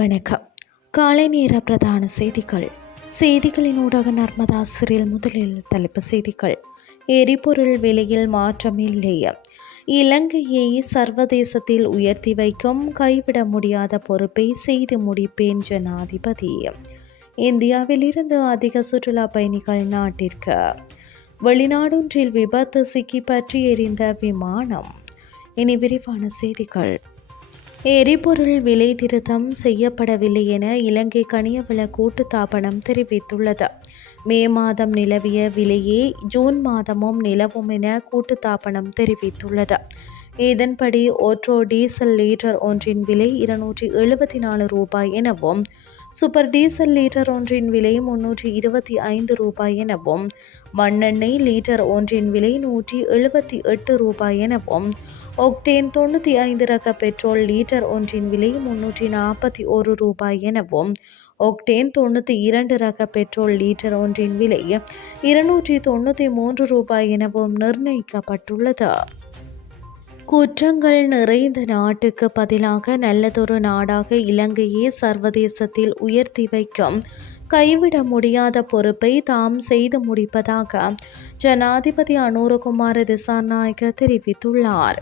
வணக்கம். காலை நேர பிரதான செய்திகள். செய்திகளின் ஊடக நர்மதா சிறில் முதலில் தலைப்பு செய்திகள். எரிபொருள் விலையில் மாற்றம் இல்லை. இலங்கையை சர்வதேசத்தில் உயர்த்தி வைக்கும் கைவிட முடியாத பொறுப்பை செய்து முடிப்பேன் ஜனாதிபதி. இந்தியாவிலிருந்து அதிக சுற்றுலா பயணிகள் நாட்டிற்கு. வெளிநாடொன்றில் விபத்து சிக்கி பற்றி எரிந்த விமானம். இனி விரிவான செய்திகள். எரிபொருள் விலை திருத்தம் செய்யப்படவில்லை என இலங்கை கனியவள கூட்டுத்தாபனம் தெரிவித்துள்ளது. மே மாதம் நிலவிய விலையே ஜூன் மாதமும் நிலவும் என கூட்டுத்தாபனம் தெரிவித்துள்ளது. இதன்படி ஓட்ரோ டீசல் லீட்டர் ஒன்றின் விலை இருநூற்றி எழுபத்தி நாலு ரூபாய் எனவும் சூப்பர் டீசல் லீட்டர் ஒன்றின் விலை முன்னூற்றி இருபத்தி ஐந்து ரூபாய் எனவும் மண்ணெண்ணெய் லீட்டர் ஒன்றின் விலை நூற்றி எழுபத்தி எட்டு ரூபாய் எனவும் ஒக்டேன் தொண்ணூற்றி ஐந்து ரக பெட்ரோல் லீட்டர் ஒன்றின் விலை முன்னூற்றி நாற்பத்தி ஒரு ரூபாய் எனவும் ஒக்டேன் தொண்ணூற்றி இரண்டு ரக பெட்ரோல் லீட்டர் ஒன்றின் விலை இருநூற்றி தொண்ணூற்றி மூன்று ரூபாய் எனவும் நிர்ணயிக்கப்பட்டுள்ளது. குற்றங்கள் நிறைந்த நாட்டுக்கு பதிலாக நல்லதொரு நாடாக இலங்கையே சர்வதேசத்தில் உயர்த்தி வைக்கும் கைவிட முடியாத பொறுப்பை தாம் செய்து முடிப்பதாக ஜனாதிபதி அனுரகுமார திசாநாயக்க தெரிவித்துள்ளார்.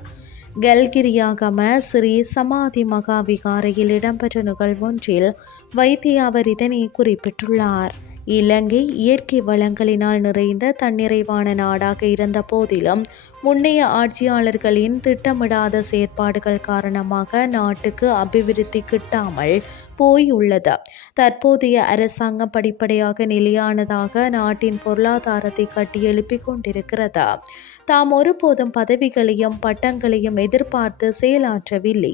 கல்கிரியாகம ஸ்ரீ சமாதி மகா விகாரையில் இடம்பெற்ற நிகழ்வொன்றில் வைத்திய அவர் இதனை குறிப்பிட்டுள்ளார். இலங்கை இயற்கை வளங்களினால் நிறைந்த தன்னிறைவான நாடாக இருந்த போதிலும் முன்னைய ஆட்சியாளர்களின் திட்டமிடாத செயற்பாடுகள் காரணமாக நாட்டுக்கு அபிவிருத்தி கிட்டாமல் போயுள்ளது. தற்போதைய அரசாங்கம் படிப்படியாக நிலையானதாக நாட்டின் பொருளாதாரத்தை கட்டியெழுப்பிக் கொண்டிருக்கிறது. தாம் ஒருபோதும் பதவிகளையும் பட்டங்களையும் எதிர்பார்த்து செயலாற்றவில்லை.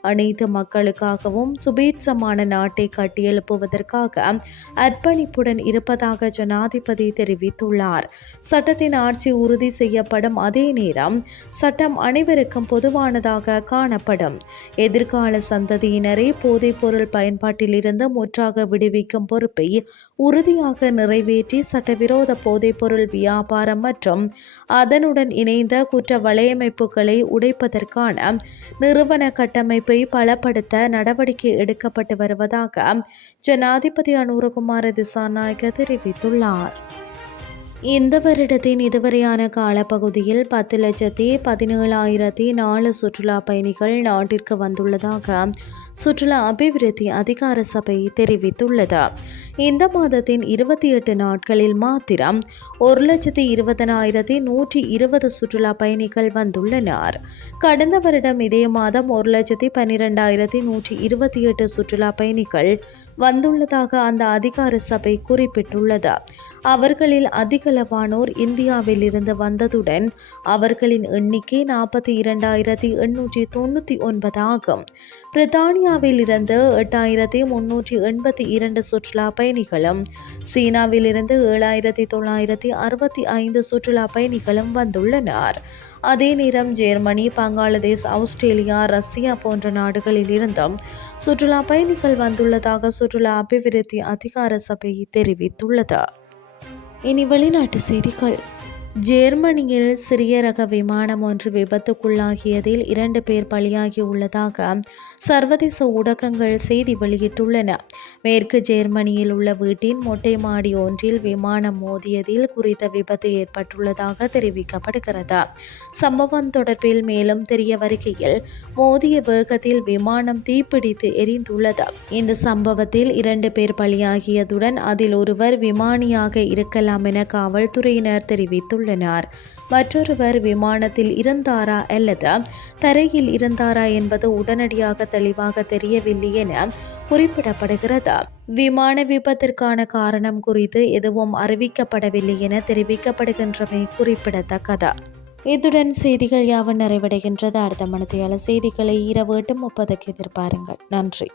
அனைத்து மக்களுக்காகவும் சுபீட்சமான நாட்டை கட்டியெழுப்புவதற்காக அர்ப்பணிப்புடன் இருப்பதாக ஜனாதிபதி தெரிவித்துள்ளார். சட்டத்தின் ஆட்சி உறுதி செய்யப்படும் அதே நேரம் சட்டம் அனைவருக்கும் பொதுவானதாக காணப்படும். எதிர்கால சந்ததியினரை போதைப்பொருள் பயன்பாட்டிலிருந்து முற்றாக விடுவிக்கும் பொறுப்பை உறுதியாக நிறைவேற்றி சட்டவிரோத போதைப்பொருள் வியாபாரம் மற்றும் அதனுடன் இணைந்த குற்ற வலையமைப்புகளை உடைப்பதற்கான நிறுவன கட்டமைப்பை பலப்படுத்த நடவடிக்கை எடுக்கப்பட்டு வருவதாக ஜனாதிபதி அனுரகுமார திசாநாயக்க தெரிவித்துள்ளார். இந்த வருடத்தின் இதுவரையான காலப்பகுதியில் பத்து லட்சத்தி பதினேழாயிரத்தி நாலு சுற்றுலா பயணிகள் நாட்டிற்கு வந்துள்ளதாக சுற்றுலா அபிவிருத்தி அதிகார சபை தெரிவித்துள்ளது. இந்த மாதத்தின் இருபத்தி எட்டு நாட்களில் மாத்திரம் ஒரு லட்சத்தி இருபதனாயிரத்தி நூற்றி இருபது சுற்றுலா பயணிகள் வந்துள்ளனர். கடந்த வருடம் இதே மாதம் ஒரு லட்சத்தி பன்னிரெண்டாயிரத்தி நூற்றி இருபத்தி எட்டு சுற்றுலா பயணிகள் வந்துள்ளதாக அந்த அதிகார சபை குறிப்பிட்டுள்ளது. அவர்களில் அதிகளவானோர் இந்தியாவில் இருந்து வந்ததுடன் அவர்களின் எண்ணிக்கை நாற்பத்தி இரண்டாயிரத்தி எண்ணூற்றி தொண்ணூற்றி ஒன்பது ஆகும். பிரித்தானியாவில் இருந்து எட்டாயிரத்தி முன்னூற்றி எண்பத்தி இரண்டு சுற்றுலா பயணிகளும் சீனாவில் இருந்து ஏழாயிரத்தி தொள்ளாயிரத்தி அறுபத்தி ஐந்து சுற்றுலா பயணிகளும் வந்துள்ளனர். அதே நேரம் ஜெர்மனி பங்களாதேஷ் ஆஸ்திரேலியா ரஷ்யா போன்ற நாடுகளில் இருந்தும் சுற்றுலா பயணிகள் வந்துள்ளதாக சுற்றுலா அபிவிருத்தி அதிகார சபை தெரிவித்துள்ளது. இனி வெளிநாட்டு செய்திகள். ஜெர்மனியில் சிறிய ரக விமானம் ஒன்று விபத்துக்குள்ளாகியதில் இரண்டு பேர் பலியாகி உள்ளதாக சர்வதேச ஊடகங்கள் செய்தி வெளியிட்டுள்ளன. மேற்கு ஜெர்மனியில் உள்ள வீட்டின் மொட்டை மாடி ஒன்றில் விமானம் மோதியதில் குறித்த விபத்து ஏற்பட்டுள்ளதாக தெரிவிக்கப்படுகிறது. சம்பவம் தொடர்பில் மேலும் தெரிய வருகையில் மோதிய வேகத்தில் விமானம் தீப்பிடித்து எரிந்துள்ளது. இந்த சம்பவத்தில் இரண்டு பேர் பலியாகியதுடன் அதில் ஒருவர் விமானியாக இருக்கலாம் என காவல்துறையினர் தெரிவித்துள்ளனர். உள்ளனர். மற்றொருவர் விமானத்தில் இருந்தாரா அல்லது தரையில் இருந்தாரா என்பது உடனடியாக தெளிவாக தெரியவில்லை என குறிப்பிடப்படுகிறது. விமான விபத்திற்கான காரணம் குறித்து எதுவும் அறிவிக்கப்படவில்லை என தெரிவிக்கப்படுகின்றமை குறிப்பிடத்தக்கது. இத்துடன் செய்திகள் யாவும் நிறைவடைகின்றது. அடுத்த மனதையாள செய்திகளை இரவு எட்டு முப்பதுக்கு எதிர்பாருங்கள். நன்றி.